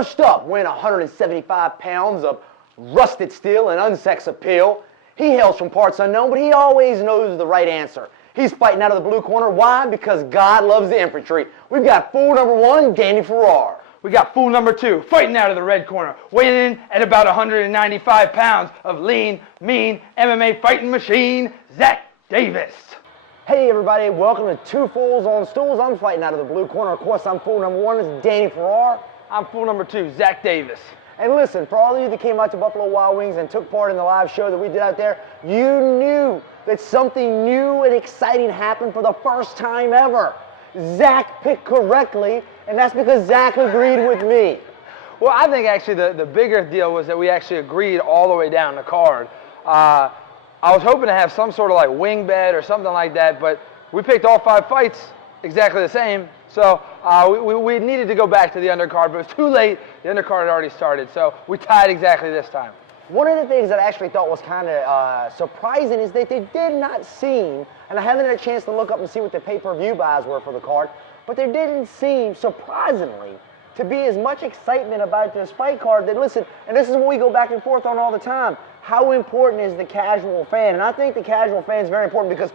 First up, weighing 175 pounds of rusted steel and unsex appeal. He hails from parts unknown, but he always knows the right answer. He's fighting out of the blue corner. Why? Because God loves the infantry. We've got fool number 1, Danny Farrar. We got fool number 2, fighting out of the red corner, weighing in at about 195 pounds of lean, mean MMA fighting machine, Zach Davis. Hey everybody, welcome to Two Fools on Stools. I'm fighting out of the blue corner. Of course, I'm fool number 1, it's Danny Farrar. I'm fool number 2, Zach Davis. And listen, for all of you that came out to Buffalo Wild Wings and took part in the live show that we did out there, you knew that something new and exciting happened for the first time ever. Zach picked correctly, and that's because Zach agreed with me. Well, I think actually the bigger deal was that we actually agreed all the way down the card. I was hoping to have some sort of like wing bet or something like that, but we picked all 5 fights exactly the same. So we needed to go back to the undercard, but it was too late. The undercard had already started, so we tied exactly this time. One of the things that I actually thought was kind of surprising is that they did not seem, and I haven't had a chance to look up and see what the pay-per-view buys were for the card, but there didn't seem, surprisingly, to be as much excitement about this fight card that, listen, and this is what we go back and forth on all the time, how important is the casual fan? And I think the casual fan is very important because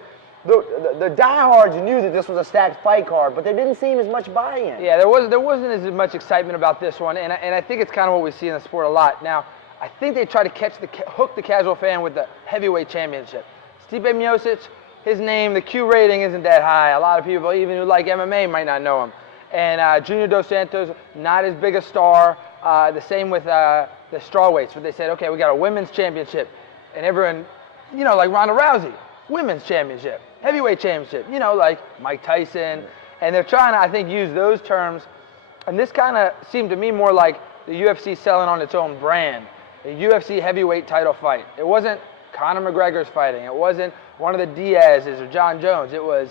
the diehards knew that this was a stacked fight card, but there didn't seem as much buy-in. Yeah, there wasn't as much excitement about this one, and I think it's kind of what we see in the sport a lot. Now, I think they try to hook the casual fan with the heavyweight championship. Stipe Miocic, his name, the Q rating isn't that high. A lot of people, even who like MMA, might not know him. And Junior Dos Santos, not as big a star. The same with the strawweights, but they said, okay, we got a women's championship, and everyone, like Ronda Rousey, women's championship, heavyweight championship, like Mike Tyson, and they're trying to, I think, use those terms, and this kind of seemed to me more like the UFC selling on its own brand, a UFC heavyweight title fight. It wasn't Conor McGregor's fighting, it wasn't one of the Diaz's or John Jones, it was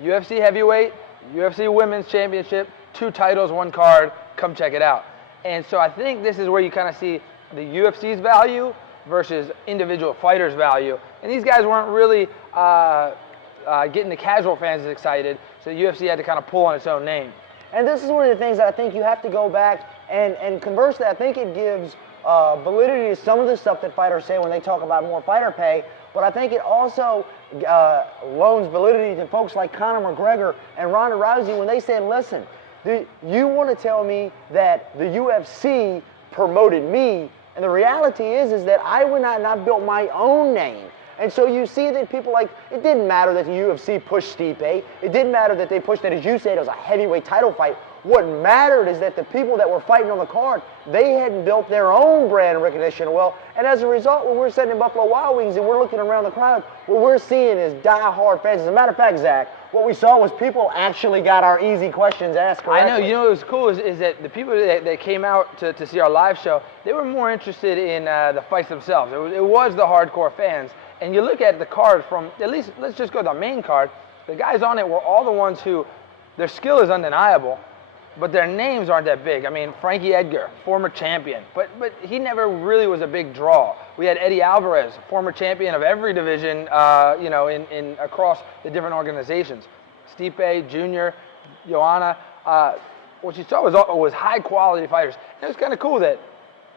UFC heavyweight, UFC women's championship, 2 titles, 1 card, come check it out. And so I think this is where you kind of see the UFC's value versus individual fighters' value. And these guys weren't really getting the casual fans excited, so the UFC had to kind of pull on its own name. And this is one of the things that I think you have to go back and conversely, I think it gives validity to some of the stuff that fighters say when they talk about more fighter pay, but I think it also loans validity to folks like Conor McGregor and Ronda Rousey when they say, listen, you want to tell me that the UFC promoted me, and the reality is that I would not built my own name. And so you see that people it didn't matter that the UFC pushed Stipe. It didn't matter that they pushed it, as you said, it was a heavyweight title fight. What mattered is that the people that were fighting on the card, they hadn't built their own brand recognition well. And as a result, when we're sitting in Buffalo Wild Wings and we're looking around the crowd, what we're seeing is die-hard fans. As a matter of fact, Zach, what we saw was people actually got our easy questions asked correctly. I know. What was cool is that the people that came out to see our live show, they were more interested in the fights themselves. It was the hardcore fans. And you look at the card from, at least, let's just go to the main card. The guys on it were all the ones who, their skill is undeniable, but their names aren't that big. I mean, Frankie Edgar, former champion, but he never really was a big draw. We had Eddie Alvarez, former champion of every division, in across the different organizations. Stipe, Junior, Joanna. What you saw was high quality fighters. And it was kind of cool that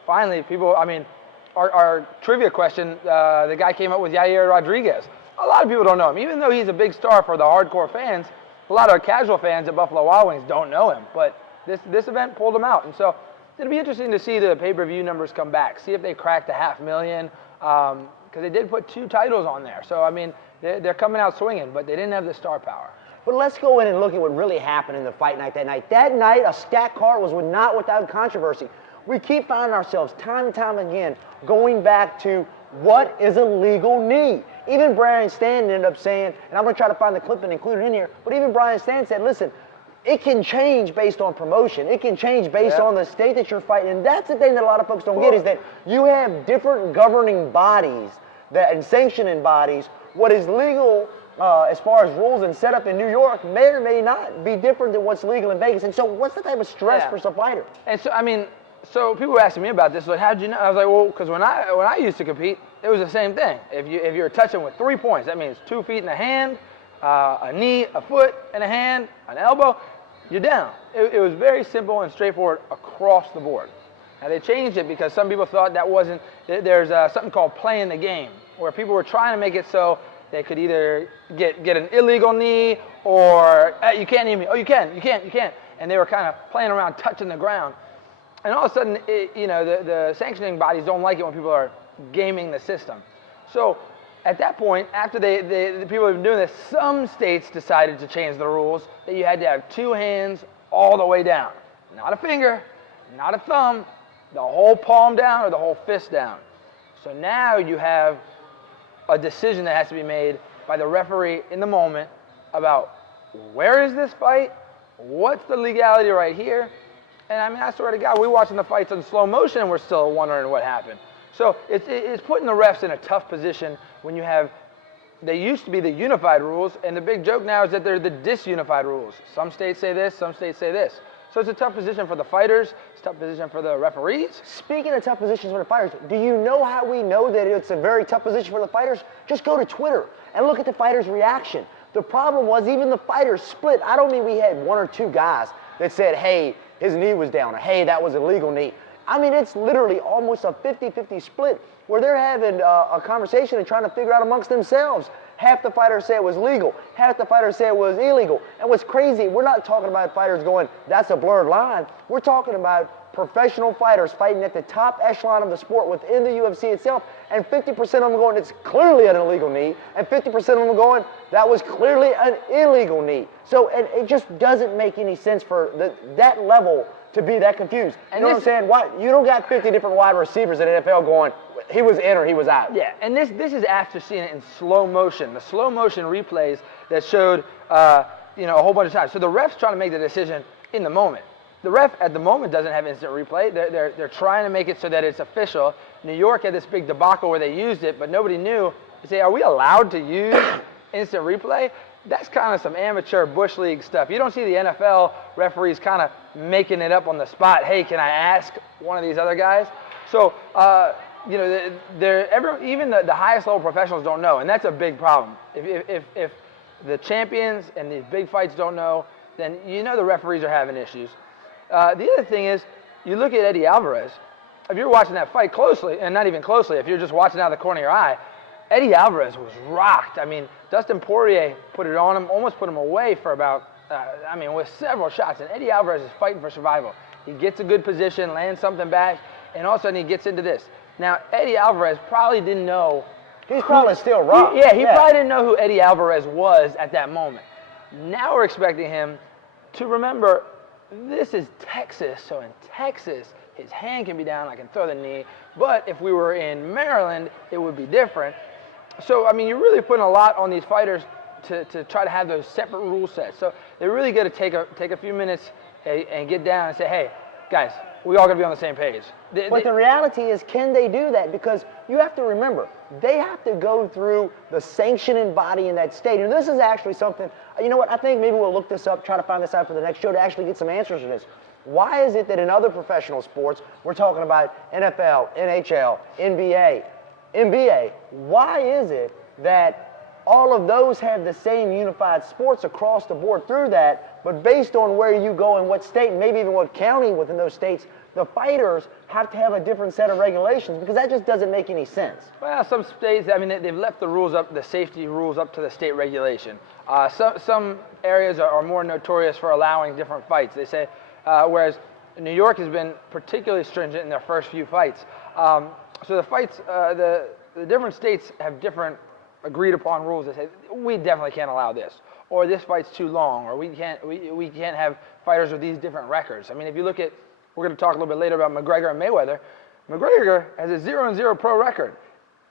finally people, our trivia question, the guy came up with Yair Rodriguez. A lot of people don't know him, even though he's a big star for the hardcore fans. A lot of our casual fans at Buffalo Wild Wings don't know him, but this event pulled him out. And so it'll be interesting to see the pay-per-view numbers come back, see if they crack the 500,000, because they did put 2 titles on there. So, they're coming out swinging, but they didn't have the star power. But let's go in and look at what really happened in the fight night that night. That night, a stacked card was not without controversy. We keep finding ourselves time and time again going back to what is a legal knee. Even Brian Stann ended up saying, and I'm going to try to find the clip and include it in here, but even Brian Stann said, listen, it can change based on promotion. It can change based on the state that you're fighting. And that's the thing that a lot of folks don't get is that you have different governing bodies and sanctioning bodies. What is legal as far as rules and setup in New York may or may not be different than what's legal in Vegas. And so what's the type of stress for some fighters? And so, so people were asking me about this, like, how'd you know? I was like, well, because when I used to compete, it was the same thing. If you're touching with 3 points, that means 2 feet and a hand, a knee, a foot and a hand, an elbow, you're down. It was very simple and straightforward across the board. Now, they changed it because some people thought that wasn't, there's something called playing the game, where people were trying to make it so they could either get an illegal knee or, you can't knee me, oh, you can't. And they were kind of playing around, touching the ground. And all of a sudden, the sanctioning bodies don't like it when people are gaming the system. So at that point, after the people have been doing this, some states decided to change the rules that you had to have 2 hands all the way down. Not a finger, not a thumb, the whole palm down or the whole fist down. So now you have a decision that has to be made by the referee in the moment about where is this fight, what's the legality right here. And I mean, I swear to God, we're watching the fights in slow motion and we're still wondering what happened. So it's putting the refs in a tough position when you have, they used to be the unified rules, and the big joke now is that they're the disunified rules. Some states say this, some states say this. So it's a tough position for the fighters, it's a tough position for the referees. Speaking of tough positions for the fighters, do you know how we know that it's a very tough position for the fighters? Just go to Twitter and look at the fighters' reaction. The problem was even the fighters split. I don't mean we had 1 or 2 guys that said, hey, his knee was down, or hey, that was a legal knee. I mean, it's literally almost a 50-50 split where they're having a conversation and trying to figure out amongst themselves. Half the fighters say it was legal. Half the fighters say it was illegal. And what's crazy, we're not talking about fighters going, that's a blurred line. We're talking about professional fighters fighting at the top echelon of the sport within the UFC itself, and 50% of them going, it's clearly an illegal knee, and 50% of them going, that was clearly an illegal knee. So and it just doesn't make any sense for that level to be that confused. You know what I'm saying? You don't got 50 different wide receivers in the NFL going, he was in or he was out. Yeah, and this is after seeing it in slow motion. The slow motion replays that showed a whole bunch of times. So the ref's trying to make the decision in the moment. The ref at the moment doesn't have instant replay. They're trying to make it so that it's official. New York had this big debacle where they used it, but nobody knew. They say, are we allowed to use instant replay? That's kind of some amateur Bush League stuff. You don't see the NFL referees kind of making it up on the spot. Hey, can I ask one of these other guys? So, even the highest level professionals don't know, and that's a big problem. If the champions and these big fights don't know, then the referees are having issues. The other thing is, you look at Eddie Alvarez. If you're watching that fight closely, and not even closely, if you're just watching out of the corner of your eye, Eddie Alvarez was rocked. I mean, Dustin Poirier put it on him, almost put him away for about, with several shots. And Eddie Alvarez is fighting for survival. He gets a good position, lands something back, and all of a sudden he gets into this. Now, Eddie Alvarez probably didn't know. He's probably still rocked. He probably didn't know who Eddie Alvarez was at that moment. Now we're expecting him to remember, this is Texas, so in Texas, his hand can be down, I can throw the knee. But if we were in Maryland, it would be different. So, I mean, you're really putting a lot on these fighters to try to have those separate rule sets. So they're really got to take a few minutes and get down and say, hey, guys, we all got to be on the same page. But the reality is, can they do that? Because you have to remember, they have to go through the sanctioning body in that state. And this is actually something, you know what, I think maybe we'll look this up, try to find this out for the next show to actually get some answers to this. Why is it that in other professional sports, we're talking about NFL, NHL, NBA, why is it that all of those have the same unified sports across the board through that, but based on where you go and what state, maybe even what county within those states, the fighters have to have a different set of regulations? Because that just doesn't make any sense. Well, some states, I mean, they've left the rules up, the safety rules up to the state regulation. Some areas are more notorious for allowing different fights. They say, whereas New York has been particularly stringent in their first few fights. So the fights, the different states have different agreed upon rules. They say, we definitely can't allow this, or this fight's too long, or we can't have fighters with these different records. I mean, if you look at, we're going to talk a little bit later about McGregor and Mayweather. McGregor has a 0-0 pro record.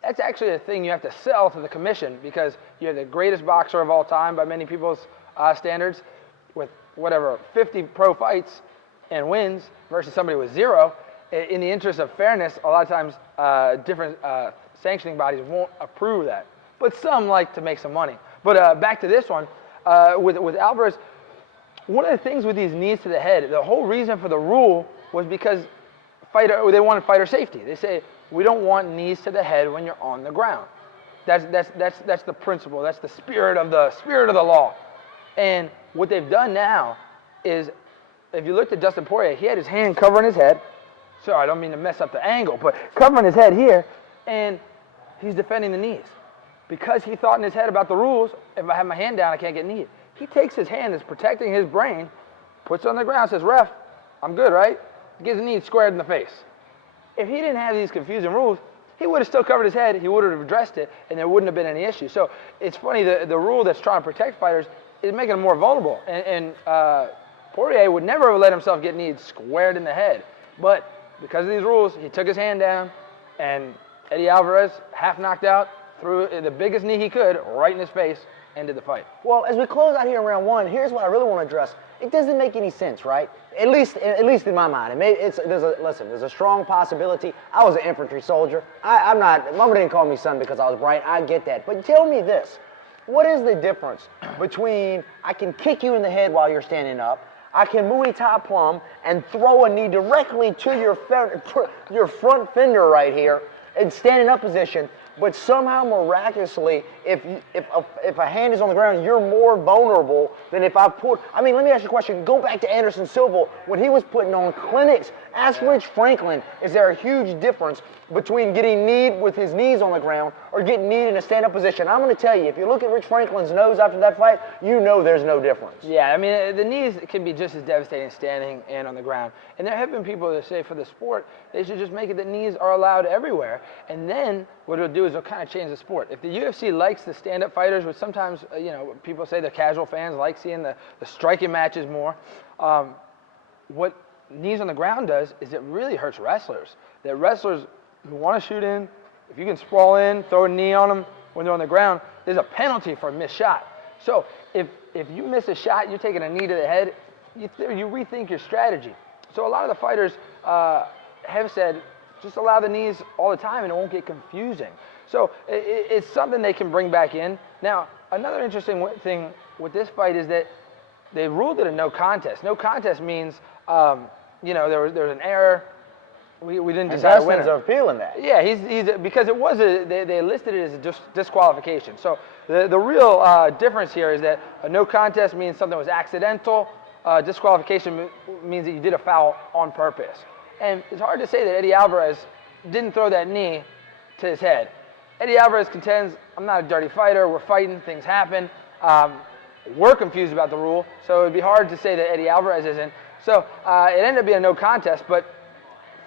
That's actually a thing you have to sell to the commission, because you have the greatest boxer of all time by many people's standards with 50 pro fights and wins versus somebody with 0. In the interest of fairness, a lot of times different sanctioning bodies won't approve that. But some like to make some money. But back to this one, with Alvarez, one of the things with these knees to the head, the whole reason for the rule was because they wanted fighter safety. They say, we don't want knees to the head when you're on the ground. That's the principle. That's the spirit of the law. And what they've done now is, if you looked at Dustin Poirier, he had his hand covering his head, sorry, I don't mean to mess up the angle, but covering his head here, and he's defending the knees. Because he thought in his head about the rules, if I have my hand down, I can't get kneed. He takes his hand that's protecting his brain, puts it on the ground, says, ref, I'm good, right? Gets kneed squared in the face. If he didn't have these confusing rules, he would have still covered his head, he would have addressed it, and there wouldn't have been any issue. So it's funny, the rule that's trying to protect fighters is making them more vulnerable. And Poirier would never have let himself get kneed squared in the head. But because of these rules, he took his hand down, and Eddie Alvarez, half knocked out, threw the biggest knee he could right in his face, ended the fight. Well, as we close out here in round one, here's what I really want to address. It doesn't make any sense, right? At least in my mind. There's a strong possibility. I was an infantry soldier. Mama didn't call me son because I was bright. I get that. But tell me this. What is the difference between I can kick you in the head while you're standing up, I can Muay Thai plum and throw a knee directly to your front fender right here in standing up position, but somehow miraculously, if a hand is on the ground, you're more vulnerable than if I put. I mean, let me ask you a question. Go back to Anderson Silva when he was putting on clinics. Ask Rich Franklin, is there a huge difference between getting kneed with his knees on the ground or getting kneed in a stand-up position? I'm going to tell you, if you look at Rich Franklin's nose after that fight, you know there's no difference. Yeah, I mean, the knees can be just as devastating standing and on the ground. And there have been people that say for the sport, they should just make it that knees are allowed everywhere. And then what it'll do is it'll kind of change the sport. If the UFC likes the stand-up fighters, which sometimes, people say the casual fans like seeing the striking matches more, what knees on the ground does is it really hurts wrestlers. That wrestlers who want to shoot in, if you can sprawl in, throw a knee on them when they're on the ground, there's a penalty for a missed shot. So if you miss a shot, you're taking a knee to the head, you rethink your strategy. So a lot of the fighters have said, just allow the knees all the time and it won't get confusing. So it's something they can bring back in. Now, another interesting thing with this fight is that they ruled it a no contest. No contest means, there was an error. We didn't decide a winner. Dustin's appealing that. Yeah, he's because it was they listed it as a disqualification. So the real difference here is that a no contest means something was accidental. Disqualification means that you did a foul on purpose. And it's hard to say that Eddie Alvarez didn't throw that knee to his head. Eddie Alvarez contends, I'm not a dirty fighter. We're fighting. Things happen. We're confused about the rule, so it would be hard to say that Eddie Alvarez isn't. So it ended up being a no contest, but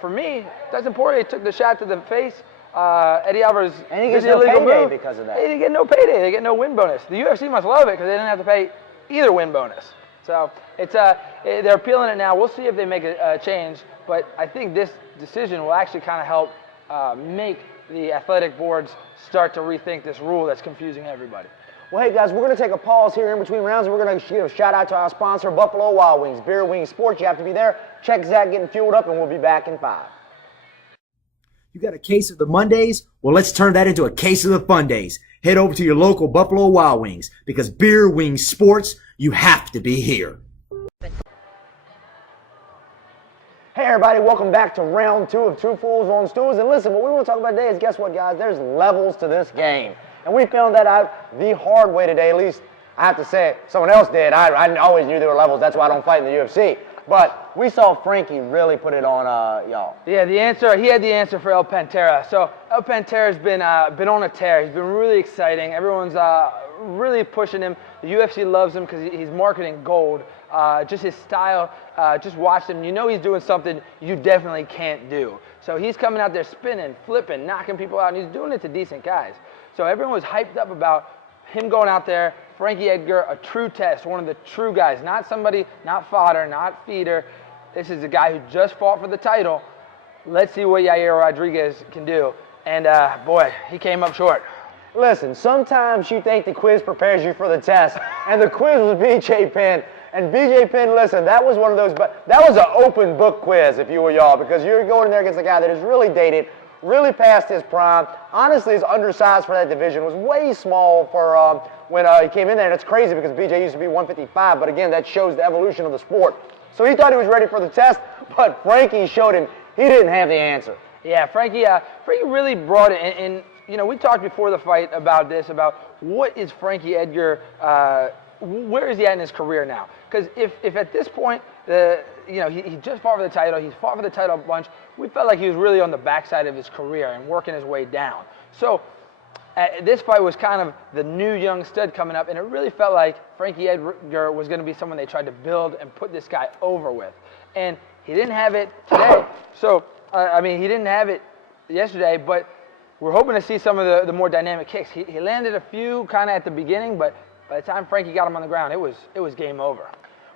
for me, Dustin Poirier took the shot to the face. Eddie Alvarez and he gets no payday because of that. They get no payday. They get no win bonus. The UFC must love it because they didn't have to pay either win bonus. So it's they're appealing it now. We'll see if they make a change, but I think this decision will actually kind of help make the athletic boards start to rethink this rule that's confusing everybody. Well, hey, guys, we're going to take a pause here in between rounds, and we're going to give a shout-out to our sponsor, Buffalo Wild Wings, Beer Wing Sports. You have to be there. Check Zach getting fueled up, and we'll be back in 5. You got a case of the Mondays? Well, let's turn that into a case of the Fun Days. Head over to your local Buffalo Wild Wings, because Beer Wing Sports, you have to be here. Hey, everybody, welcome back to round 2 of Two Fools on Stools. And listen, what we want to talk about today is, guess what, guys? There's levels to this game. And we found that out the hard way today. At least, I have to say, someone else did. I always knew there were levels. That's why I don't fight in the UFC. But we saw Frankie really put it on y'all. Yeah, he had the answer for El Pantera. So El Pantera's been on a tear. He's been really exciting. Everyone's really pushing him. The UFC loves him because he's marketing gold. Just his style, just watch him. You know he's doing something you definitely can't do. So he's coming out there spinning, flipping, knocking people out, and he's doing it to decent guys. So everyone was hyped up about him going out there. Frankie Edgar, a true test, one of the true guys. Not somebody, not fodder, not feeder. This is a guy who just fought for the title. Let's see what Yair Rodriguez can do. And boy, he came up short. Listen, sometimes you think the quiz prepares you for the test, and the quiz was BJ Penn. And BJ Penn, listen, that was one of those, but that was an open book quiz, if you were y'all, because you're going in there against a guy that is really dated, really past his prime. Honestly, he's undersized for that division. Was way small for when he came in there, and it's crazy because BJ used to be 155, but again, that shows the evolution of the sport. So he thought he was ready for the test, but Frankie showed him he didn't have the answer. Yeah, Frankie really brought it, and we talked before the fight about this, about what is Frankie Edgar, where is he at in his career now? Because if at this point He just fought for the title. He's fought for the title a bunch. We felt like he was really on the backside of his career and working his way down. So this fight was kind of the new young stud coming up, and it really felt like Frankie Edgar was going to be someone they tried to build and put this guy over with. And he didn't have it today. So, he didn't have it yesterday, but we're hoping to see some of the more dynamic kicks. He landed a few kind of at the beginning, but by the time Frankie got him on the ground, it was game over.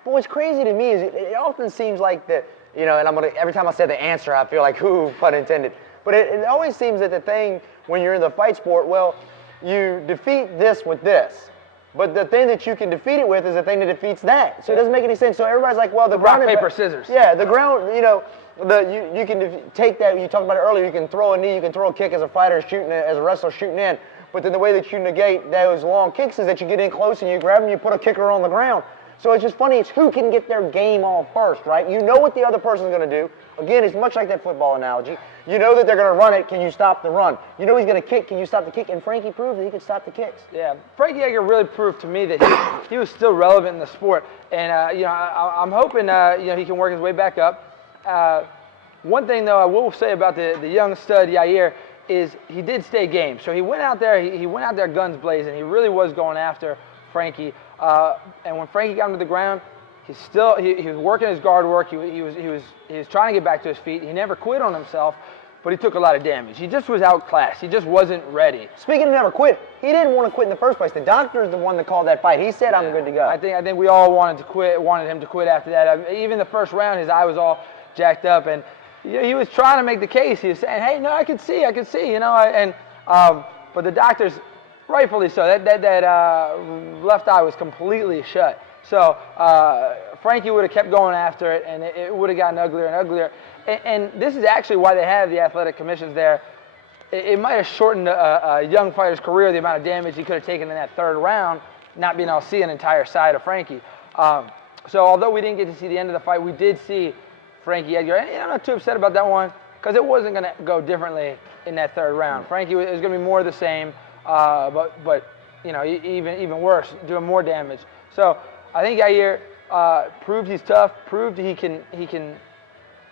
But what's crazy to me is it often seems like that, and every time I say the answer, I feel like, who, pun intended. But it always seems that the thing when you're in the fight sport, well, you defeat this with this. But the thing that you can defeat it with is the thing that defeats that. So it doesn't make any sense. So everybody's like, well, the ground... Rock, paper, scissors. Yeah, the ground, you can take that, you talked about it earlier, you can throw a knee, you can throw a kick as a fighter shooting, as a wrestler shooting in. But then the way that you negate those long kicks is that you get in close and you grab them, you put a kicker on the ground. So it's just funny, it's who can get their game off first, right? You know what the other person's going to do. Again, it's much like that football analogy. You know that they're going to run it, can you stop the run? You know he's going to kick, can you stop the kick? And Frankie proved that he could stop the kicks. Yeah, Frankie Edgar really proved to me that he was still relevant in the sport. And, I'm hoping, he can work his way back up. One thing, though, I will say about the young stud Yair is he did stay game. So he went out there, he went out there guns blazing. He really was going after Frankie. And when Frankie got him to the ground, he was working his guard work. He was trying to get back to his feet. He never quit on himself, but he took a lot of damage. He just was outclassed. He just wasn't ready. Speaking of never quit, he didn't want to quit in the first place. The doctor is the one that called that fight. He said, I'm good to go. I think we all wanted him to quit after that. Even the first round, his eye was all jacked up, and he was trying to make the case. He was saying, hey, no, I can see, but the doctors, rightfully so, that left eye was completely shut. So Frankie would have kept going after it, and it would have gotten uglier and uglier. And this is actually why they have the athletic commissions there. It might have shortened a young fighter's career, the amount of damage he could have taken in that third round, not being able to see an entire side of Frankie. So although we didn't get to see the end of the fight, we did see Frankie Edgar. And I'm not too upset about that one because it wasn't going to go differently in that third round. Frankie was going to be more of the same, but even worse, doing more damage. So I think Yair proved he's tough, proved he can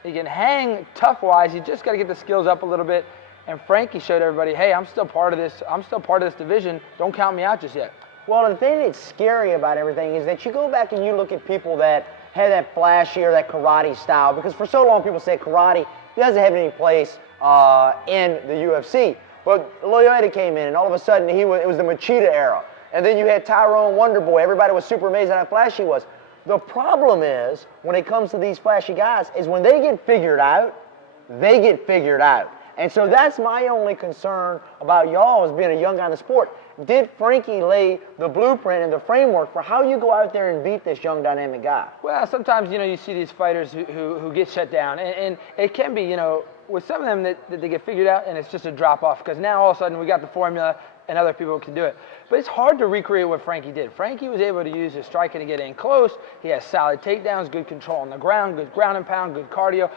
hang tough-wise. He just got to get the skills up a little bit. And Frankie showed everybody, hey, I'm still part of this division. Don't count me out just yet. Well, the thing that's scary about everything is that you go back and you look at people that have that flashy or that karate style, because for so long people say karate doesn't have any place in the UFC. But Loyola came in, and all of a sudden it was the Machida era. And then you had Tyrone Wonderboy. Everybody was super amazed at how flashy he was. The problem is, when it comes to these flashy guys, is when they get figured out, they get figured out. And so that's my only concern about y'all as being a young guy in the sport. Did Frankie lay the blueprint and the framework for how you go out there and beat this young dynamic guy? Well, sometimes, you see these fighters who get shut down. And it can be, with some of them that they get figured out and it's just a drop-off. Because now all of a sudden we got the formula and other people can do it. But it's hard to recreate what Frankie did. Frankie was able to use his striking to get in close. He has solid takedowns, good control on the ground, good ground and pound, good cardio.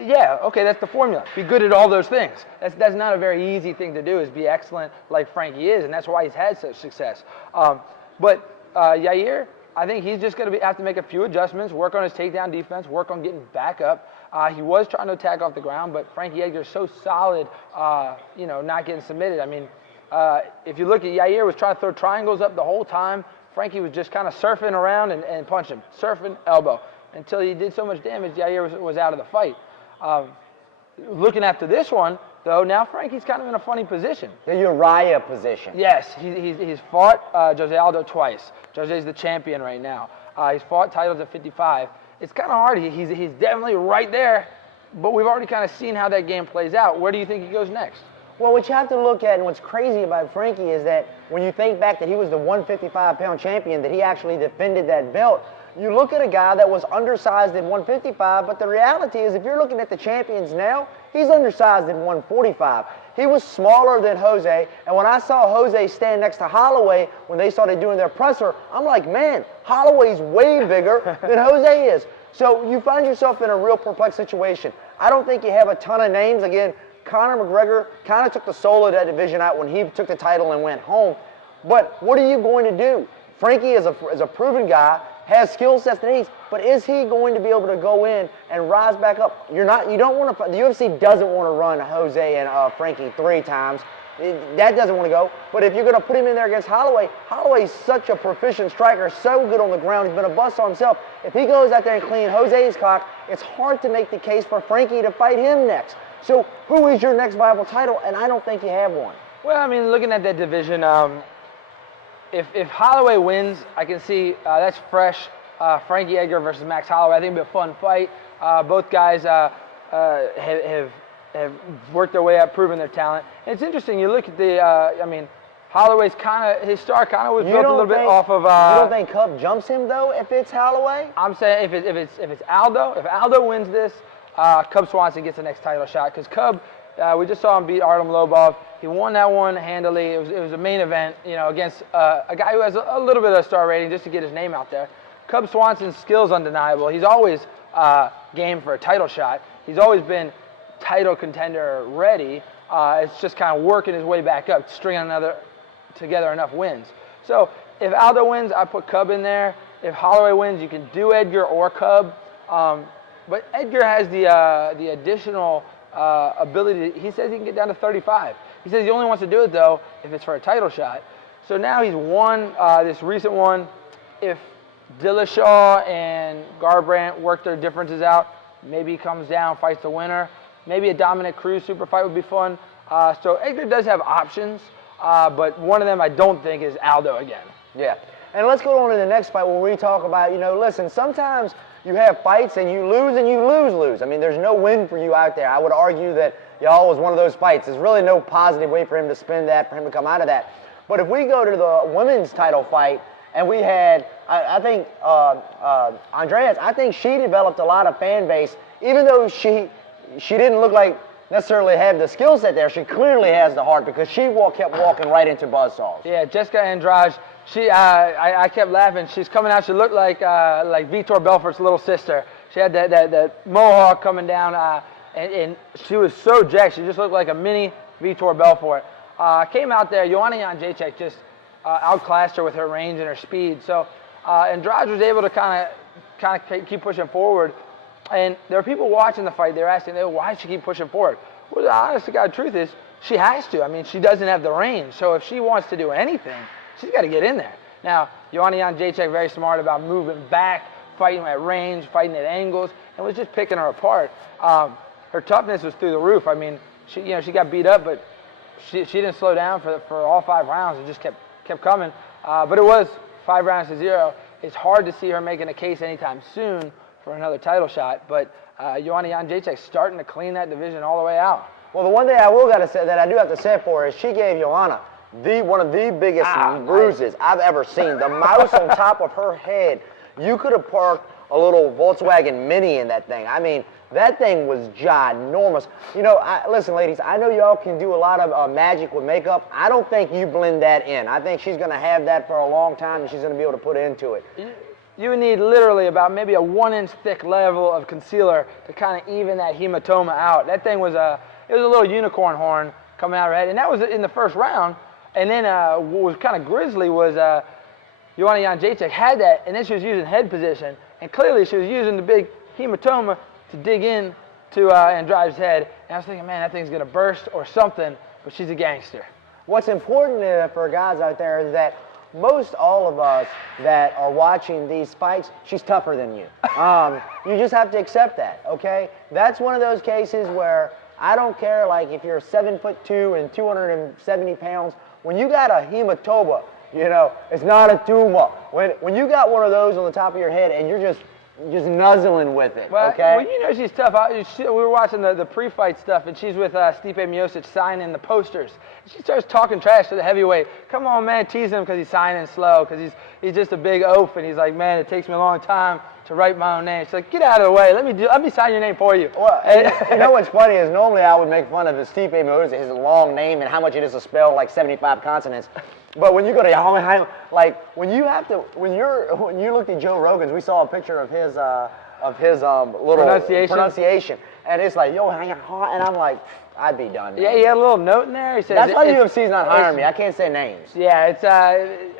Yeah, okay, that's the formula. Be good at all those things. That's not a very easy thing to do, is be excellent like Frankie is, and that's why he's had such success. But Yair, I think he's just going to have to make a few adjustments, work on his takedown defense, work on getting back up. He was trying to attack off the ground, but Frankie Edgar is so solid, not getting submitted. I mean, if you look at Yair, was trying to throw triangles up the whole time. Frankie was just kind of surfing around and punching, surfing, elbow. Until he did so much damage, Yair was out of the fight. Looking after this one, though, now Frankie's kind of in a funny position. The Uriah position. Yes, he's fought Jose Aldo twice. Jose's the champion right now. He's fought titles at 55. It's kind of hard. He's definitely right there, but we've already kind of seen how that game plays out. Where do you think he goes next? Well, what you have to look at, and what's crazy about Frankie is that when you think back that he was the 155-pound champion, that he actually defended that belt, you look at a guy that was undersized at 155, but the reality is if you're looking at the champions now, he's undersized at 145. He was smaller than Jose, and when I saw Jose stand next to Holloway when they started doing their presser, I'm like, man, Holloway's way bigger than Jose is. So you find yourself in a real perplexed situation. I don't think you have a ton of names. Again, Conor McGregor kind of took the soul of that division out when he took the title and went home. But what are you going to do? Frankie is a proven guy. has skill sets that he needs, but is he going to be able to go in and rise back up? You don't want to. The UFC doesn't want to run Jose and Frankie 3 times. That doesn't want to go. But if you're going to put him in there against Holloway, Holloway's such a proficient striker, so good on the ground. He's been a bust on himself. If he goes out there and clean Jose's cock, it's hard to make the case for Frankie to fight him next. So who is your next viable title? And I don't think you have one. Well, I mean, looking at that division, if Holloway wins, I can see that's fresh. Frankie Edgar versus Max Holloway. I think it'll be a fun fight. Both guys have worked their way up, proven their talent. And it's interesting. You look at the. I mean, Holloway's his star kind of was built a little bit off of. You don't think Cub jumps him though if it's Holloway? I'm saying if it's Aldo, if Aldo wins this, Cub Swanson gets the next title shot because Cub. We just saw him beat Artem Lobov. He won that one handily. It was a main event, against a guy who has a little bit of a star rating just to get his name out there. Cub Swanson's skill's undeniable. He's always game for a title shot. He's always been title contender ready. It's just kind of working his way back up, stringing together enough wins. So if Aldo wins, I put Cub in there. If Holloway wins, you can do Edgar or Cub. But Edgar has the additional ability. He says he can get down to 35. He says he only wants to do it though if it's for a title shot. So now he's won this recent one. If Dillashaw and Garbrandt work their differences out, maybe he comes down, fights the winner. Maybe a Dominic Cruz super fight would be fun. So Edgar does have options, but one of them I don't think is Aldo again. Yeah. And let's go on to the next fight where we talk about, listen, sometimes you have fights and you lose. I mean, there's no win for you out there. I would argue that y'all was one of those fights. There's really no positive way for him to spin that, for him to come out of that. But if we go to the women's title fight, and we had, I think, Andreas, I think she developed a lot of fan base, even though she didn't look like necessarily have the skill set there. She clearly has the heart because she kept walking right into buzzsaws. Yeah, Jessica Andrade. I kept laughing. She's coming out. She looked like Vitor Belfort's little sister. She had that mohawk coming down, and she was so jacked. She just looked like a mini Vitor Belfort. Came out there. Joanna Jedrzejczyk just outclassed her with her range and her speed. So Andrade was able to kind of keep pushing forward. And there were people watching the fight. They were asking, why does she keep pushing forward? Well, the honest to God truth is she has to. I mean, she doesn't have the range. So if she wants to do anything, she's got to get in there. Now, Joanna Jedrzejczyk very smart about moving back, fighting at range, fighting at angles, and was just picking her apart. Her toughness was through the roof. I mean, she got beat up, but she didn't slow down for all 5 rounds. It just kept coming. But it was 5 rounds to 0. It's hard to see her making a case anytime soon for another title shot, but Joanna Jedrzejczyk starting to clean that division all the way out. Well, the one thing I do have to say for her is she gave Joanna one of the biggest bruises I've ever seen. The mouse on top of her head. You could have parked a little Volkswagen Mini in that thing. I mean, that thing was ginormous. Listen, ladies, I know y'all can do a lot of magic with makeup. I don't think you blend that in. I think she's going to have that for a long time, and she's going to be able to put into it. You would need literally about maybe a 1-inch thick level of concealer to kind of even that hematoma out. That thing was a little unicorn horn coming out of her head, and that was in the first round. And then what was kind of grisly was Joanna Jedrzejczyk had that, and then she was using head position, and clearly she was using the big hematoma to dig in to Andrade's head. And I was thinking, man, that thing's going to burst or something, but she's a gangster. What's important for guys out there is that most all of us that are watching these fights, she's tougher than you. You just have to accept that, okay? That's one of those cases where I don't care, like, if you're 7'2" and 270 pounds, when you got a hematoma, it's not a tumor. When you got one of those on the top of your head and you're just nuzzling with it, okay? Well, she's tough. We were watching the pre-fight stuff, and she's with Stipe Miocic signing the posters. She starts talking trash to the heavyweight. Come on, man, tease him because he's signing slow, because he's just a big oaf, and he's like, man, it takes me a long time to write my own name. She's like, get out of the way. Let me sign your name for you. Well, what's funny is normally I would make fun of Stipe Miocic, his long name, and how much it is to spell like 75 consonants. But when you go to when you looked at Joe Rogan's, we saw a picture of his of his little pronunciation. And it's like, yo, and I'm like, I'd be done. Man. Yeah, he had a little note in there. He says, that's why UFC's not hiring me. I can't say names. Yeah, it's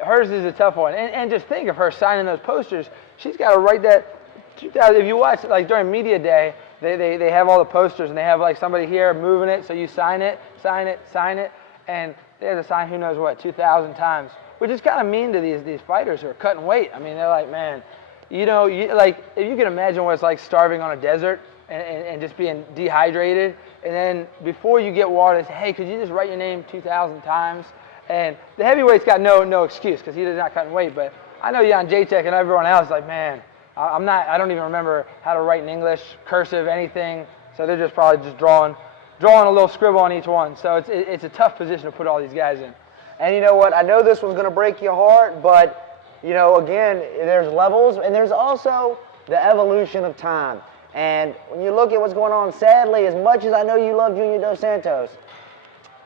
hers is a tough one. And just think of her signing those posters. She's got to write that. 2000. If you watch like during media day, they have all the posters and they have like somebody here moving it, so you sign it, and they have to sign who knows what 2,000 times, which is kind of mean to these fighters who are cutting weight. I mean, they're like, man, like if you can imagine what it's like starving on a desert and just being dehydrated. And then before you get water, say, hey, could you just write your name 2,000 times? And the heavyweight's got no excuse because he's not cutting weight. But I know Yair Rodriguez and everyone else is like, man, I don't even remember how to write in English, cursive, anything. So they're just probably just drawing a little scribble on each one. So it's a tough position to put all these guys in. And you know what? I know this one's going to break your heart, but again, there's levels, and there's also the evolution of time. And when you look at what's going on, sadly, as much as I know you love Junior Dos Santos,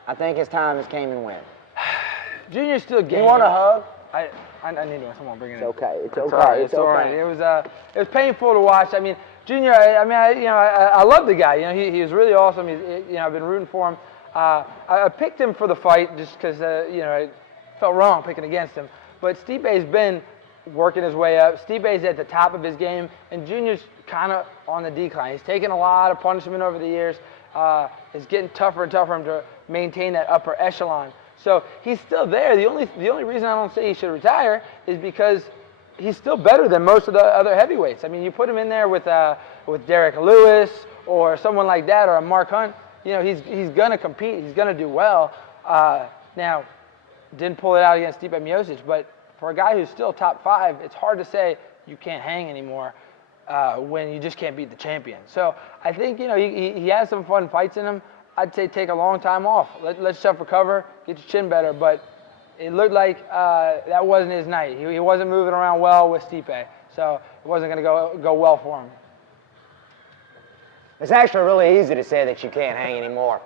I think his time has came and went. Junior's still game. You want a hug? I need one. Someone bring it in. It's okay. It's okay. All right. It's all right. It was painful to watch. I mean, Junior. I love the guy. He was really awesome. I've been rooting for him. I picked him for the fight just because I felt wrong picking against him. But Stipe's been working his way up. Stipe's at the top of his game, and Junior's kind of on the decline. He's taken a lot of punishment over the years. It's getting tougher and tougher for him to maintain that upper echelon. So he's still there. The only reason I don't say he should retire is because he's still better than most of the other heavyweights. I mean, you put him in there with Derek Lewis or someone like that, or a Mark Hunt. He's gonna compete. He's gonna do well. Now, didn't pull it out against Stipe Miocic, but for a guy who's still top 5, it's hard to say you can't hang anymore when you just can't beat the champion. So I think he has some fun fights in him. I'd say take a long time off. Let's just recover, get your chin better. But it looked like that wasn't his night. He wasn't moving around well with Stipe, so it wasn't going to go well for him. It's actually really easy to say that you can't hang anymore.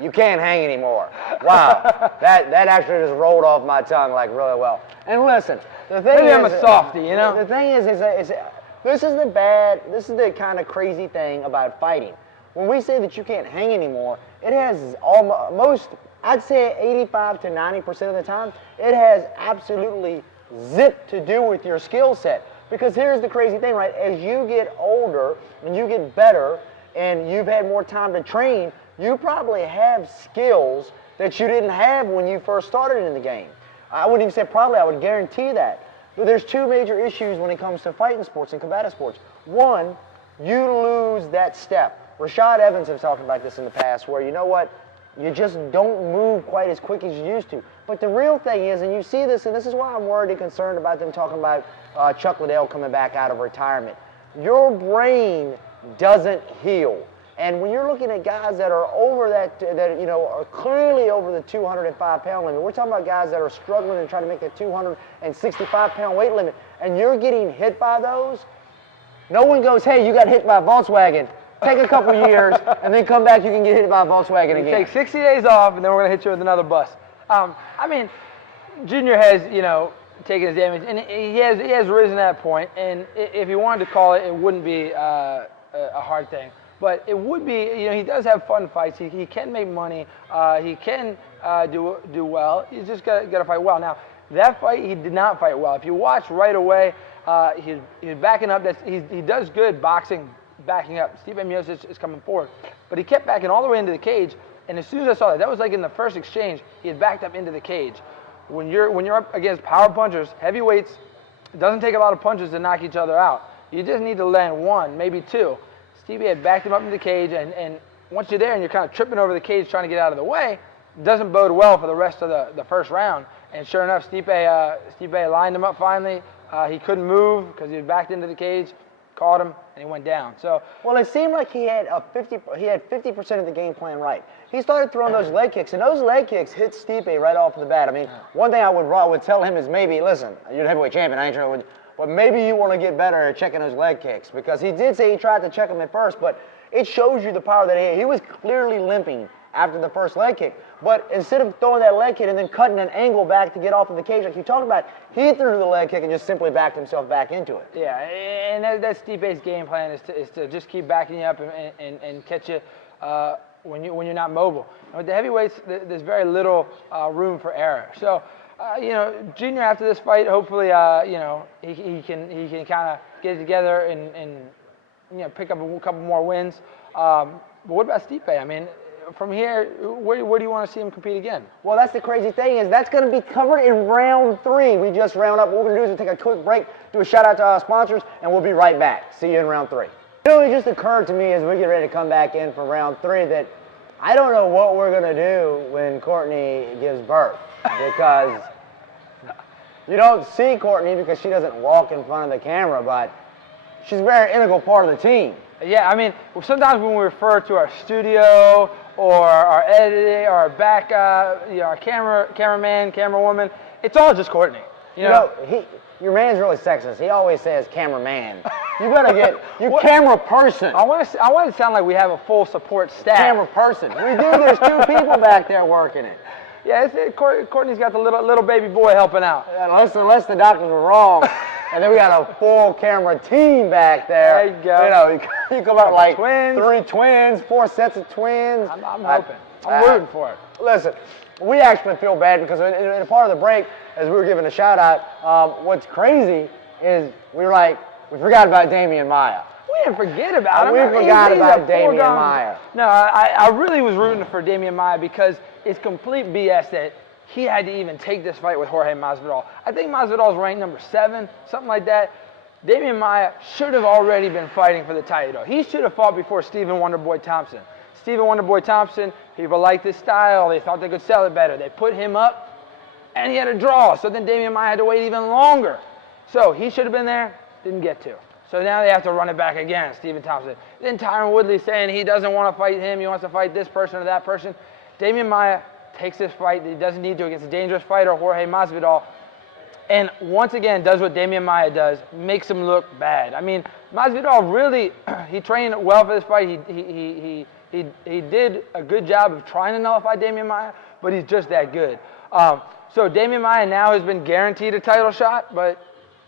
You can't hang anymore. Wow, that actually just rolled off my tongue like really well. And listen, the thing Maybe is, I'm a softie, The thing is this is the kind of crazy thing about fighting. When we say that you can't hang anymore, it has almost, I'd say 85 to 90% of the time, it has absolutely zip to do with your skill set. Because here's the crazy thing, right? As you get older and you get better and you've had more time to train, you probably have skills that you didn't have when you first started in the game. I wouldn't even say probably, I would guarantee that. But there's two major issues when it comes to fighting sports and combative sports. One, you lose that step. Rashad Evans has talked about this in the past where, you just don't move quite as quick as you used to. But the real thing is, and you see this, and this is why I'm worried and concerned about them talking about Chuck Liddell coming back out of retirement. Your brain doesn't heal. And when you're looking at guys that are over that are clearly over the 205-pound limit, we're talking about guys that are struggling and trying to make the 265-pound weight limit, and you're getting hit by those, no one goes, hey, you got hit by a Volkswagen. Take a couple years, and then come back, you can get hit by a Volkswagen again. Take 60 days off, and then we're going to hit you with another bus. Junior has, taken his damage, and he has risen to that point, and if he wanted to call it, it wouldn't be a hard thing. But it would be, he does have fun fights. He can make money. He can do well. He's just got to fight well. Now, that fight, he did not fight well. If you watch right away, he's backing up. He does good boxing, backing up. Stipe Miocic is coming forward. But he kept backing all the way into the cage, and as soon as I saw that was like in the first exchange, he had backed up into the cage. When you're up against power punchers, heavyweights, it doesn't take a lot of punches to knock each other out. You just need to land one, maybe two. Stipe had backed him up in the cage, and once you're there and you're kind of tripping over the cage trying to get out of the way, it doesn't bode well for the rest of the first round. And sure enough, Stipe lined him up finally. He couldn't move because he was backed into the cage, caught him, and he went down. So, well, it seemed like he had 50% of the game plan right. He started throwing those leg kicks, and those leg kicks hit Stipe right off the bat. I mean, one thing I would tell him is maybe, listen, you're the heavyweight champion, I ain't trying to, but maybe you want to get better at checking those leg kicks, because he did say he tried to check them at first, but it shows you the power that he had. He was clearly limping after the first leg kick. But instead of throwing that leg kick and then cutting an angle back to get off of the cage like you talked about, he threw the leg kick and just simply backed himself back into it. Yeah, and that's Stipe's game plan is to just keep backing you up and catch you when you're not mobile. And with the heavyweights, there's very little room for error. So, Junior after this fight, hopefully, he can kind of get it together and pick up a couple more wins. But what about Stipe? I mean, from here, where do you want to see him compete again? Well, that's the crazy thing is that's going to be covered in round 3. We just round up. What we're going to do is take a quick break, do a shout out to our sponsors, and we'll be right back. See you in round 3. It just occurred to me as we get ready to come back in for round 3 that I don't know what we're going to do when Courtney gives birth, because you don't see Courtney because she doesn't walk in front of the camera, but she's a very integral part of the team. Yeah, I mean, sometimes when we refer to our studio or our editing or our back, our cameraman, camerawoman, it's all just Courtney. Your man's really sexist. He always says cameraman. You better get your camera person. I want to sound like we have a full support staff. Camera person. We do. There's 2 people back there working it. Yeah, Courtney's got the little baby boy helping out. Unless the doctors were wrong. And then we got a full camera team back there. There you go. You come out like twins. 3 twins, 4 sets of twins. I'm hoping. I'm rooting for it. Listen, we actually feel bad because in a part of the break, as we were giving a shout out, what's crazy is we forgot about Demian Maia. We didn't forget about him. We forgot about Demian Maia. No, I really was rooting for Demian Maia because it's complete BS that he had to even take this fight with Jorge Masvidal. I think Masvidal's ranked number 7, something like that. Demian Maia should have already been fighting for the title. He should have fought before Stephen Wonderboy Thompson. Stephen Wonderboy Thompson, people liked his style. They thought they could sell it better. They put him up, and he had a draw. So then Demian Maia had to wait even longer. So he should have been there, didn't get to. So now they have to run it back again, Stephen Thompson. Then Tyron Woodley saying he doesn't want to fight him. He wants to fight this person or that person. Demian Maia takes this fight that he doesn't need to against a dangerous fighter, Jorge Masvidal, and once again does what Demian Maia does, makes him look bad. I mean, Masvidal really, he trained well for this fight. He did a good job of trying to nullify Demian Maia, but he's just that good. So Demian Maia now has been guaranteed a title shot, but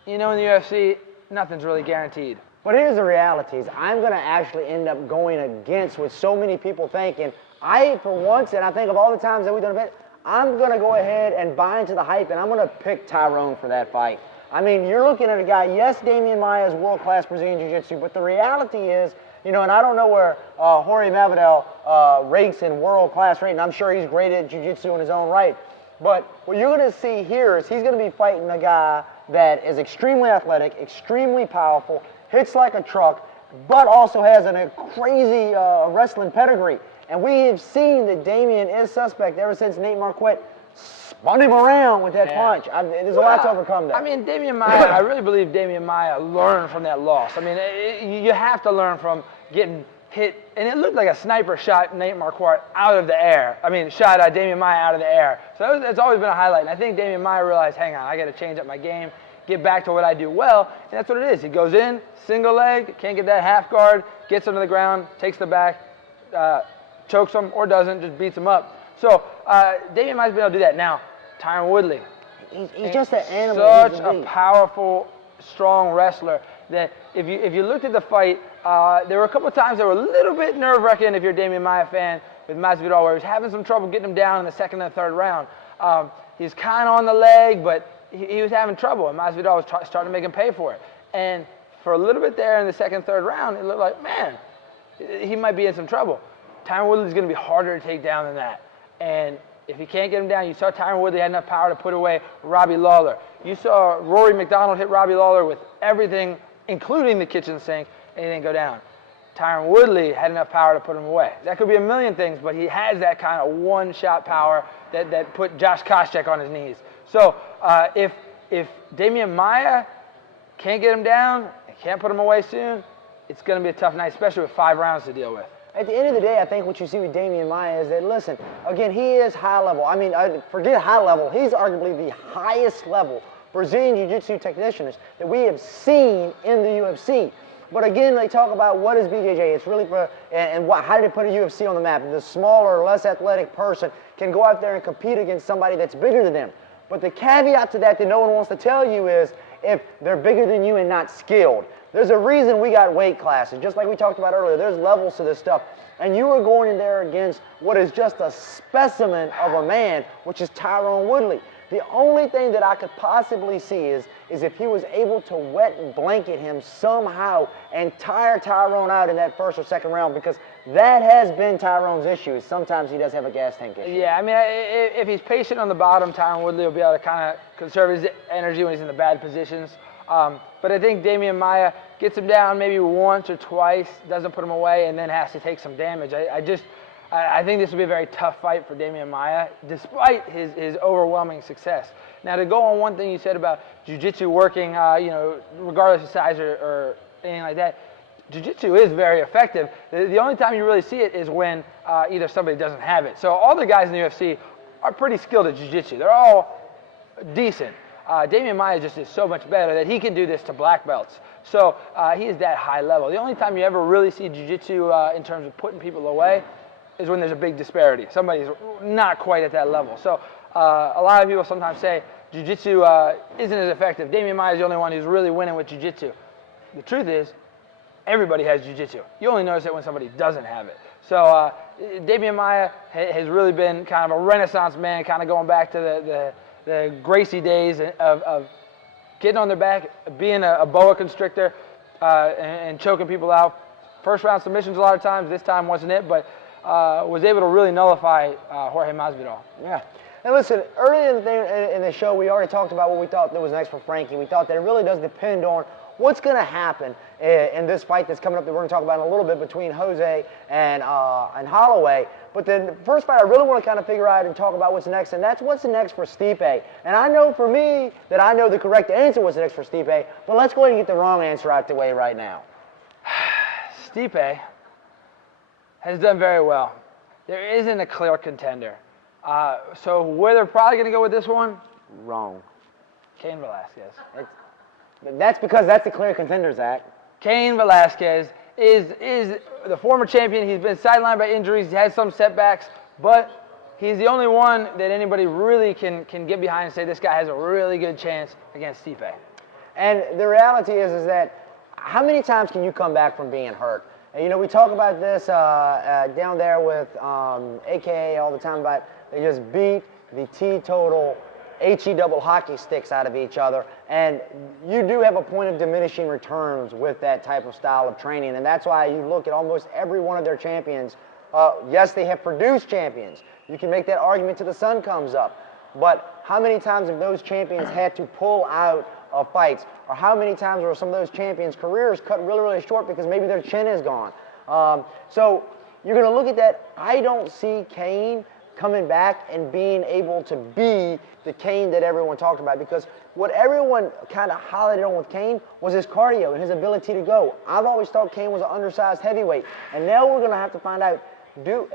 in the UFC, nothing's really guaranteed. But here's the reality is I'm going to actually end up going against what so many people think. And I, for once, and I think of all the times that we've done a bit, I'm going to go ahead and buy into the hype, and I'm going to pick Tyrone for that fight. I mean, you're looking at a guy, yes, Demian Maia is world-class Brazilian Jiu-Jitsu, but the reality is, and I don't know where Jorge Masvidal ranks in world-class rating. I'm sure he's great at Jiu-Jitsu in his own right. But what you're going to see here is he's going to be fighting a guy that is extremely athletic, extremely powerful, hits like a truck, but also has a crazy wrestling pedigree. And we have seen that Demian is suspect ever since Nate Marquette spun him around with that punch. There's a lot to overcome there. I mean, Demian Maia, I really believe Demian Maia learned from that loss. I mean, you have to learn from getting hit. And it looked like a sniper shot Nate Marquardt out of the air. I mean, shot Demian Maia out of the air. So that's always been a highlight. And I think Demian Maia realized, hang on, I got to change up my game, get back to what I do well. And that's what it is. He goes in, single leg, can't get that half guard, gets him to the ground, takes the back, chokes him or doesn't, just beats him up. So Demian Maia's been able to do that. Now, Tyron Woodley. He's just an animal. Such a powerful, strong wrestler that if you looked at the fight, there were a couple of times that were a little bit nerve-wracking if you're a Demian Maia fan with Masvidal, where he was having some trouble getting him down in the second and third round. He's kind of on the leg, but he was having trouble, and Masvidal was starting to make him pay for it. And for a little bit there in the second, third round, it looked like, man, he might be in some trouble. Tyron Woodley's going to be harder to take down than that. And if he can't get him down, you saw Tyron Woodley had enough power to put away Robbie Lawler. You saw Rory McDonald hit Robbie Lawler with everything, including the kitchen sink, and he didn't go down. Tyron Woodley had enough power to put him away. That could be a million things, but he has that kind of one-shot power that put Josh Koscheck on his knees. So if Demian Maia can't get him down, can't put him away soon, it's going to be a tough night, especially with 5 rounds to deal with. At the end of the day, I think what you see with Demian Maia is that, listen, again, he is high level. I mean, forget high level. He's arguably the highest level Brazilian Jiu-Jitsu technician that we have seen in the UFC. But again, they talk about what is BJJ. It's really for, and what, how did it put a UFC on the map? The smaller, less athletic person can go out there and compete against somebody that's bigger than them. But the caveat to that no one wants to tell you is if they're bigger than you and not skilled. There's a reason we got weight classes. Just like we talked about earlier, there's levels to this stuff. And you were going in there against what is just a specimen of a man, which is Tyron Woodley. The only thing that I could possibly see is if he was able to wet blanket him somehow and tire Tyron out in that first or second round, because that has been Tyron's issue. Sometimes he does have a gas tank issue. Yeah, I mean, if he's patient on the bottom, Tyron Woodley will be able to kind of conserve his energy when he's in the bad positions. But I think Demian Maia gets him down maybe once or twice, doesn't put him away, and then has to take some damage. I think this will be a very tough fight for Demian Maia, despite his overwhelming success. Now, to go on one thing you said about jiu-jitsu working, regardless of size or anything like that, jiu-jitsu is very effective. The only time you really see it is when either somebody doesn't have it. So all the guys in the UFC are pretty skilled at jiu-jitsu. They're all decent. Demian Maia just is so much better that he can do this to black belts. So he is that high level. The only time you ever really see jiu-jitsu in terms of putting people away is when there's a big disparity. Somebody's not quite at that level. So a lot of people sometimes say jiu-jitsu isn't as effective. Demian Maia is the only one who's really winning with jiu-jitsu. The truth is, everybody has jiu-jitsu. You only notice it when somebody doesn't have it. So Demian Maia has really been kind of a renaissance man, kind of going back to the Gracie days of getting on their back, being a boa constrictor, and choking people out. First round submissions a lot of times. This time wasn't it, but was able to really nullify Jorge Masvidal. Yeah. And listen, early in the show, we already talked about what we thought that was next for Frankie. We thought that it really does depend on what's going to happen in this fight that's coming up that we're going to talk about in a little bit between Jose and Holloway. But then the first fight I really want to kind of figure out and talk about what's next, and that's what's next for Stipe. And I know for me that I know the correct answer what's next for Stipe, but let's go ahead and get the wrong answer out the way right now. Stipe has done very well. There isn't a clear contender. So where they're probably going to go with this one? Wrong. Cain Velasquez. That's because that's the clear contender, Zach. Cain Velasquez is the former champion. He's been sidelined by injuries. He has some setbacks, but he's the only one that anybody really can get behind and say this guy has a really good chance against Stipe. And the reality is that how many times can you come back from being hurt? And, we talk about this down there with AKA all the time about they just beat the teetotal HE double hockey sticks out of each other, and you do have a point of diminishing returns with that type of style of training, and that's why you look at almost every one of their champions. Yes, they have produced champions. You can make that argument till the sun comes up, but how many times have those champions had to pull out of fights, or how many times were some of those champions' careers cut really, really short because maybe their chin is gone? So you're going to look at that. I don't see Cain coming back and being able to be the Cain that everyone talked about, because what everyone kind of highlighted on with Cain was his cardio and his ability to go. I've always thought Cain was an undersized heavyweight, and now we're going to have to find out,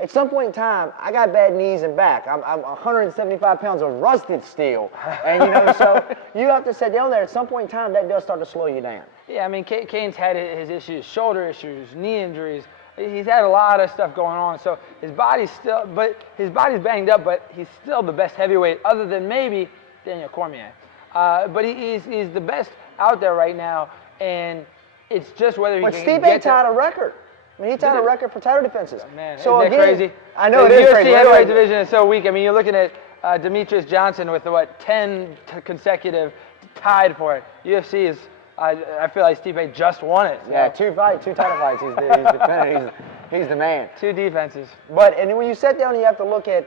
at some point in time, I got bad knees and back. I'm 175 pounds of rusted steel, and so you have to sit down there. At some point in time, that does start to slow you down. Yeah, I mean, Cain's had his issues, shoulder issues, knee injuries. He's had a lot of stuff going on, so his body's banged up, but he's still the best heavyweight, other than maybe Daniel Cormier. But he's the best out there right now, and it's just whether he can get. But Stipe tied a record. I mean, he tied a record for title defenses. Man, so isn't that crazy? I know it is crazy. The UFC heavyweight division is so weak. I mean, you're looking at Demetrius Johnson with 10 consecutive tied for it. UFC is. I feel like Stipe just won it. So. Yeah, two title fights. He's defending. He's the man. 2 defenses. And when you sit down, you have to look at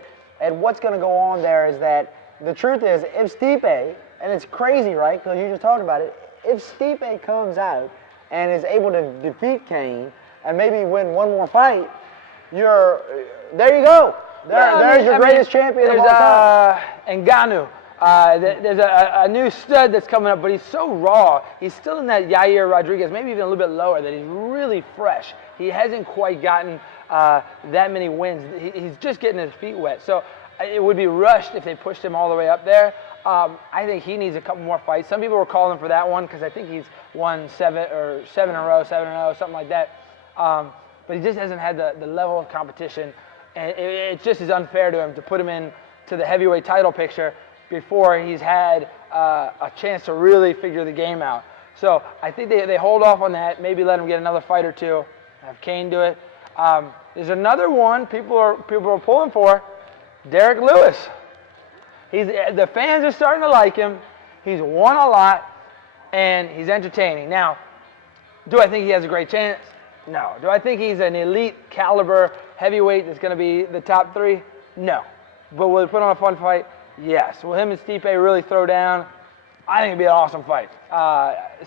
what's going to go on there. Is that the truth is, if Stipe, and it's crazy, right? Because you just talked about it. If Stipe comes out and is able to defeat Cain and maybe win one more fight, there you go. There's your greatest champion of all time. Ngannou. There's a new stud that's coming up, but he's so raw. He's still in that Yair Rodriguez, maybe even a little bit lower, that he's really fresh. He hasn't quite gotten that many wins. He's just getting his feet wet. So it would be rushed if they pushed him all the way up there. I think he needs a couple more fights. Some people were calling for that one because I think he's won 7 in a row, 7-0, something like that. But he just hasn't had the level of competition, and it just is unfair to him to put him in to the heavyweight title picture before he's had a chance to really figure the game out. So I think they hold off on that, maybe let him get another fight or two, have Kane do it. There's another one people are pulling for, Derek Lewis. The fans are starting to like him. He's won a lot, and he's entertaining. Now, do I think he has a great chance? No. Do I think he's an elite caliber heavyweight that's going to be the top 3? No. But will he put on a fun fight? Yes. Will him and Stipe really throw down? I think it'd be an awesome fight.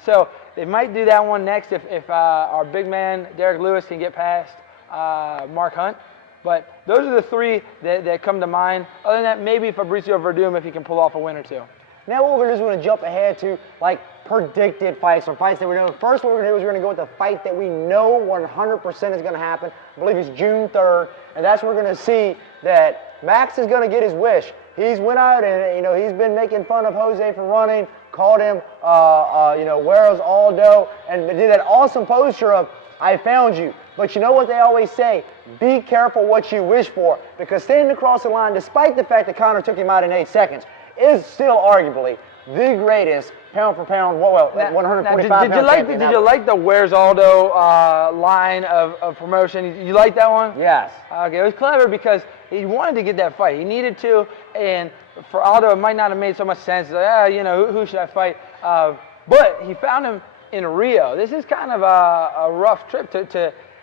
So they might do that one next if our big man, Derek Lewis, can get past Mark Hunt. But those are the 3 that come to mind. Other than that, maybe Fabricio Verdum if he can pull off a win or 2. Now what we're going to do is we're going to jump ahead to like predicted fights or fights that we're doing. First, what we're going to do is we're going to go with the fight that we know 100% is going to happen. I believe it's June 3rd, and that's where we're going to see that Max is going to get his wish. He's went out and he's been making fun of Jose for running, called him where's Aldo, and did that awesome posture of I found you. But you know what they always say? Be careful what you wish for, because standing across the line, despite the fact that Conor took him out in 8 seconds, is still arguably the greatest pound for pound, 145 pound champion. Did you like the Where's Aldo line of promotion? You like that one? Yes. Okay, it was clever because he wanted to get that fight. He needed to, and for Aldo, it might not have made so much sense. Like, who should I fight? But he found him in Rio. This is kind of a rough trip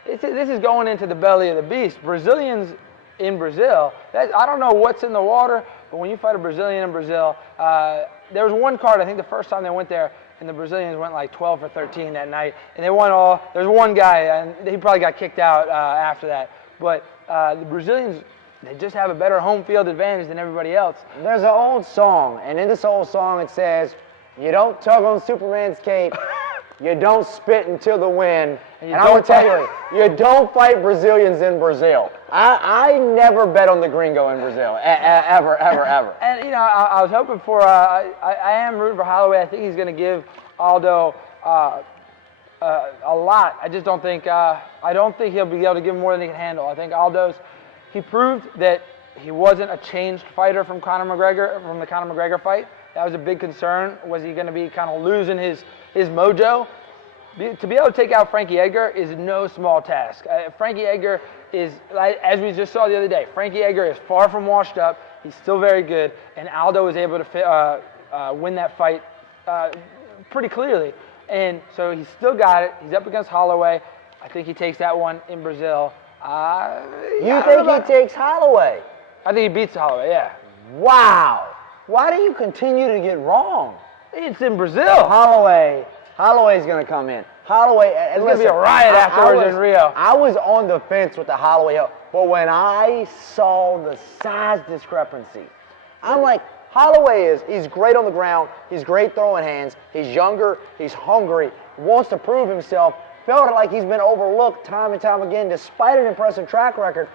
this is going into the belly of the beast. Brazilians in Brazil, I don't know what's in the water, but when you fight a Brazilian in Brazil, there was one card, I think the first time they went there, and the Brazilians went like 12 or 13 that night, and they won all. There's one guy, and he probably got kicked out after that. But the Brazilians, they just have a better home field advantage than everybody else. There's an old song, and in this old song it says, you don't tug on Superman's cape, you don't spit into the wind, and I'm going to tell you, you don't fight Brazilians in Brazil. I never bet on the gringo in Brazil, ever. And, I was hoping for, I am rooting for Holloway. I think he's going to give Aldo a lot. I just don't think, he'll be able to give him more than he can handle. I think he proved that he wasn't a changed fighter from the Conor McGregor fight. That was a big concern. Was he going to be kind of losing his mojo? To be able to take out Frankie Edgar is no small task. Frankie Edgar is, as we just saw the other day, Frankie Edgar is far from washed up. He's still very good, and Aldo was able to win that fight pretty clearly. And so he's still got it. He's up against Holloway. I think he takes that one in Brazil. You think he takes Holloway? I think he beats Holloway, yeah. Wow. Why do you continue to get wrong? It's in Brazil. Holloway's going to come in. It's going to be a riot afterwards in Rio. I was on the fence with the Holloway, but when I saw the size discrepancy, I'm like, Holloway he's great on the ground, he's great throwing hands, he's younger, he's hungry, wants to prove himself, felt like he's been overlooked time and time again despite an impressive track record,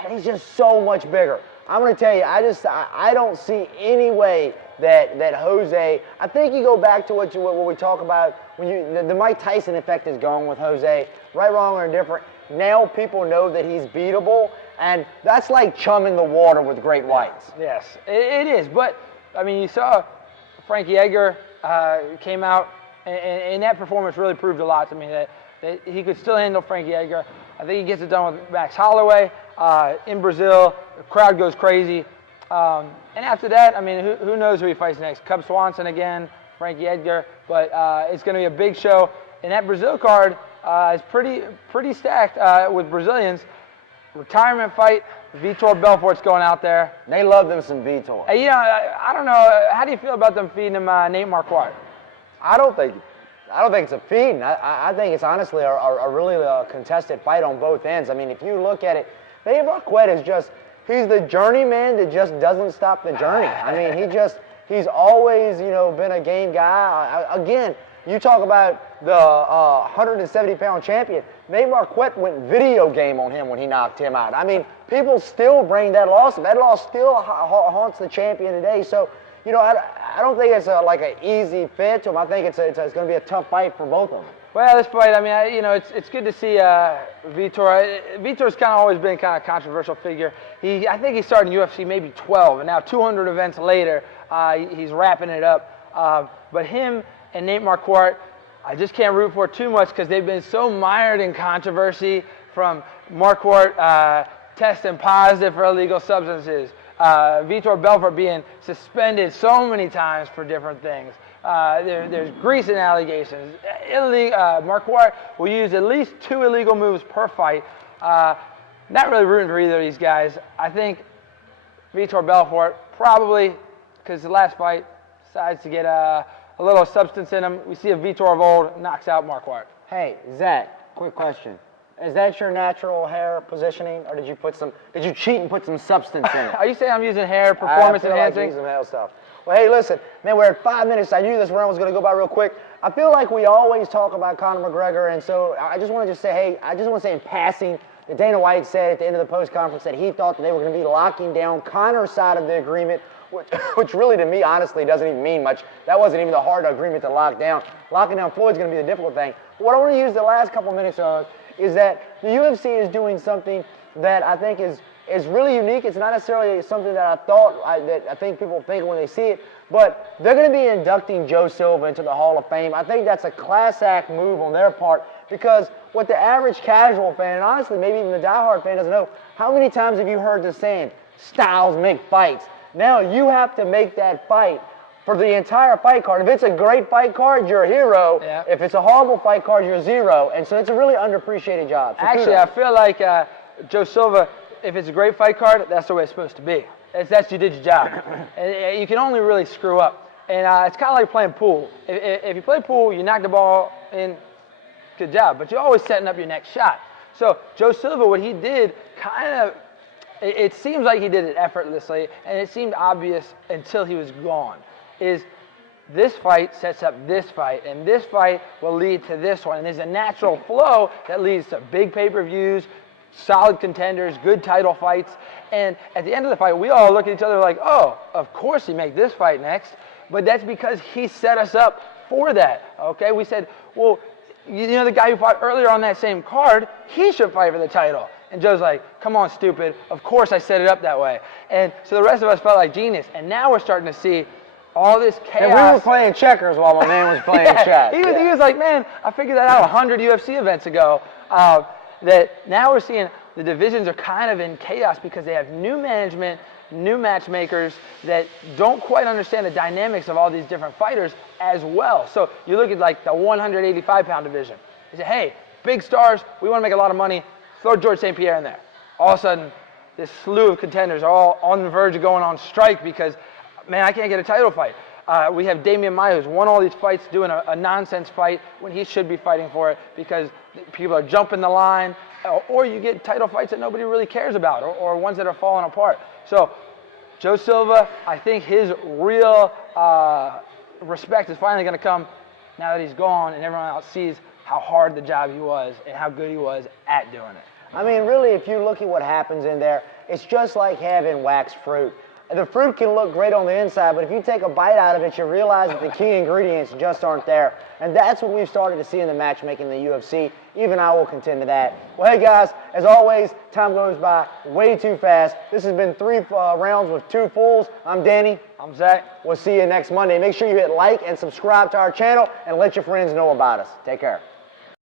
and he's just so much bigger. I'm going to tell you, I don't see any way that Jose. I think you go back to what we talk about when the Mike Tyson effect is gone with Jose. Right, wrong, or indifferent. Now people know that he's beatable, and that's like chumming the water with great whites. Yes, it is. But I mean, you saw Frankie Edgar came out, and that performance really proved a lot to me that he could still handle Frankie Edgar. I think he gets it done with Max Holloway in Brazil. The crowd goes crazy. And after that, I mean, who knows who he fights next? Cub Swanson again, Frankie Edgar. But it's going to be a big show. And that Brazil card is pretty stacked with Brazilians. Retirement fight. Vitor Belfort's going out there. They love them some Vitor. Hey, I don't know. How do you feel about them feeding him Nate Marquardt? I don't think it's a feed. I think it's honestly a really contested fight on both ends. I mean, if you look at it, Nate Marquardt is he's the journeyman that just doesn't stop the journey. I mean, he's always, been a game guy. Again, you talk about the 170-pound champion. Nate Marquardt went video game on him when he knocked him out. I mean, people still bring that loss. That loss still haunts the champion today. So, you know, I don't think it's like an easy fit to him. I think it's going to be a tough fight for both of them. Well, this fight, I mean, you know, it's good to see Vitor. Vitor's kind of always been kind of a controversial figure. I think he started in UFC maybe 12, and now 200 events later, he's wrapping it up. But him and Nate Marquardt, I just can't root for too much because they've been so mired in controversy, from Marquardt testing positive for illegal substances, Vitor Belfort being suspended so many times for different things. There's greasing allegations. Marquardt will use at least 2 illegal moves per fight. Not really rooting for either of these guys. I think Vitor Belfort probably, because the last fight, decides to get a little substance in him. We see a Vitor of old knocks out Marquardt. Hey, Zach, quick question. Is that your natural hair positioning, or did you cheat and put some substance in it? Are you saying I'm using hair performance enhancing? I feel like using hair stuff. Well, hey, listen, man, we're at 5 minutes. I knew this round was going to go by real quick. I feel like we always talk about Conor McGregor, and so I just want to say, hey, I just want to say in passing that Dana White said at the end of the post-conference that he thought that they were going to be locking down Conor's side of the agreement, which really to me, honestly, doesn't even mean much. That wasn't even the hard agreement to lock down. Locking down Floyd's going to be the difficult thing. What I want to use the last couple minutes of is that the UFC is doing something that I think is really unique. It's not necessarily something that that I think people think when they see it, but they're going to be inducting Joe Silva into the Hall of Fame. I think that's a class act move on their part, because what the average casual fan, and honestly maybe even the diehard fan, doesn't know, how many times have you heard the saying, styles make fights? Now you have to make that fight for the entire fight card. If it's a great fight card, you're a hero. Yeah. If it's a horrible fight card, you're a zero. And so it's a really underappreciated job. So actually, I feel like Joe Silva, if it's a great fight card, that's the way it's supposed to be. That's you did your job. And you can only really screw up. And it's kind of like playing pool. If you play pool, you knock the ball in, good job. But you're always setting up your next shot. So Joe Silva, what he did, kind of, it seems like he did it effortlessly, and it seemed obvious until he was gone, is this fight sets up this fight, and this fight will lead to this one. And there's a natural flow that leads to big pay-per-views, solid contenders, good title fights. And at the end of the fight, we all look at each other like, oh, of course he make this fight next. But that's because he set us up for that, okay? We said, well, you know the guy who fought earlier on that same card, he should fight for the title. And Joe's like, come on, stupid. Of course I set it up that way. And so the rest of us felt like genius. And now we're starting to see all this chaos. And we were playing checkers while my man was playing chess. He was like, man, I figured that out 100 UFC events ago. That now we're seeing the divisions are kind of in chaos because they have new management, new matchmakers that don't quite understand the dynamics of all these different fighters as well. So you look at like the 185-pound division. They say, hey, big stars, we want to make a lot of money. Throw George St. Pierre in there. All of a sudden, this slew of contenders are all on the verge of going on strike because, man, I can't get a title fight. We have Demian Maia, who's won all these fights, doing a nonsense fight when he should be fighting for it because people are jumping the line, or you get title fights that nobody really cares about, or ones that are falling apart. So Joe Silva, I think his real respect is finally going to come now that he's gone and everyone else sees how hard the job he was and how good he was at doing it. I mean, really, if you look at what happens in there, it's just like having waxed fruit. The fruit can look great on the inside, but if you take a bite out of it, you realize that the key ingredients just aren't there. And that's what we've started to see in the matchmaking in the UFC. Even I will contend to that. Well, hey, guys, as always, time goes by way too fast. This has been 3 rounds with 2 fools. I'm Danny. I'm Zach. We'll see you next Monday. Make sure you hit like and subscribe to our channel and let your friends know about us. Take care.